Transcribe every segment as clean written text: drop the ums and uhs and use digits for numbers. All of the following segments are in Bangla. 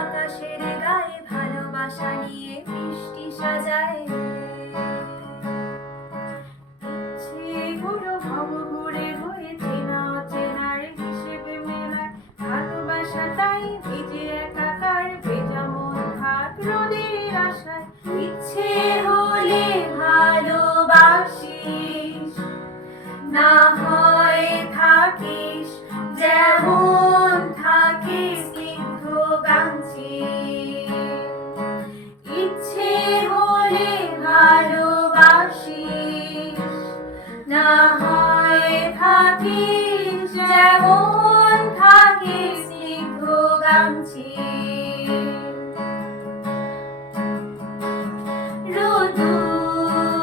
আকাশের গায়ে ভালোবাসা নিয়ে বৃষ্টি সাজায়। ইচ্ছেগুলো ভবঘুরে হয়ে চেনা অচেনার হিসেবে মেলায়। ভালোবাসা তাই ভিজে একাকার, ভেজা মন থাক রোদের আশায়। ইচ্ছে হলে ভালোবাসিস, না হয় থাকিস যেমন থাকে স্নিগ্ধ গাঞ্চি। ইচ্ছে হলে ভালোবাসিস, না হয় থাকিস যেমন থাকে স্নিগ্ধ গাঞ্চি। রোদুর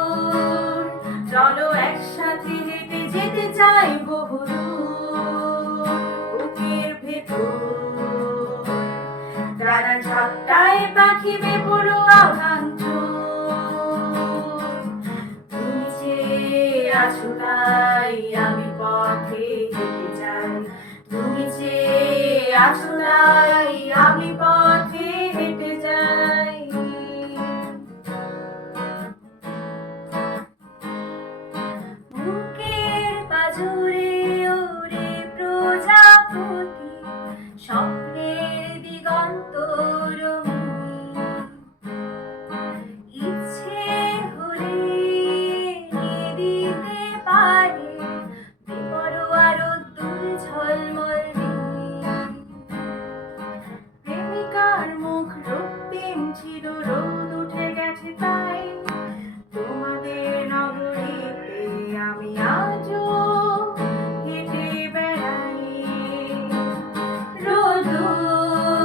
চলো একসাথে হেঁটে যেতে চাই বহুদূর। বুকের ভেতর ডানা ঝাপটায় পাখি বেপরোয়া ভাঙচুর। তুমি চেয়ে আছো তাই আমি পথে হেঁটে যাই। তুমি চেয়ে আছো তাই আমি পথে হেঁটে যাই। বুকের পাজরে ওরে প্রজাপতি, স্বপ্নের দিগন্ত রঙিন। ইচ্ছে হলে নিয়ে দিতে পারে বেপরোয়া রোদ্দুর ঝলমল দিন। প্রেমিকার মুখ রক্তিম ছিল, রোদ উঠে গেছে তাই। তোমাদের নগরীতে আমি আজও হেঁটে বেড়াই। রোদুর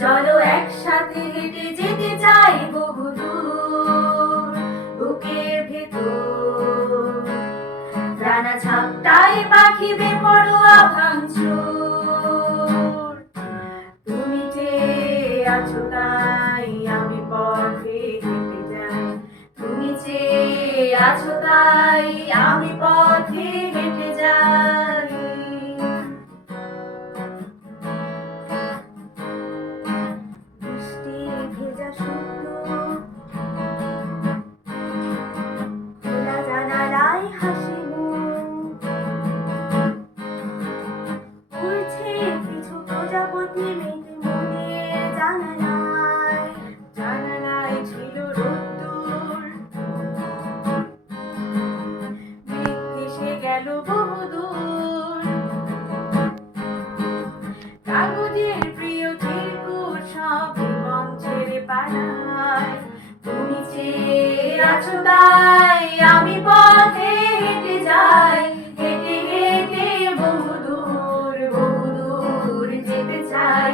চলো একসাথে হেঁটে যেতে চাই বহুদূর। বুকের ভেতর ডানা ঝাপটায় পাখি বেপরোয়া ভাঙচুর। তুমি চেয়ে আছো তাই আমি পথে হেঁটে যাই। তুমি চেয়ে আছো তাই আমি পথে হেঁটে যাই। বৃষ্টি ভেজা শুকনো খোলা জানালায় হাসি মুখ। উড়ছে কিছু প্রজাপতি মেঘ মনের জানালায়। জানালায় ছিল রোদ্দুর, মেঘ ভেসে গেল বহুদূর। কাগজের প্রিয় চিরকুট সব জীবন ছেড়ে পালায়। তুমি চেয়ে আছো তাই আমি পথে হেঁটে যাই। হেঁটে হেঁটে বহুদূর বহুদূর যেতে চাই।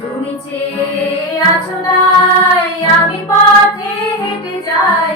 তুমি চেয়ে আছো তাই আমি পথে হেঁটে যাই।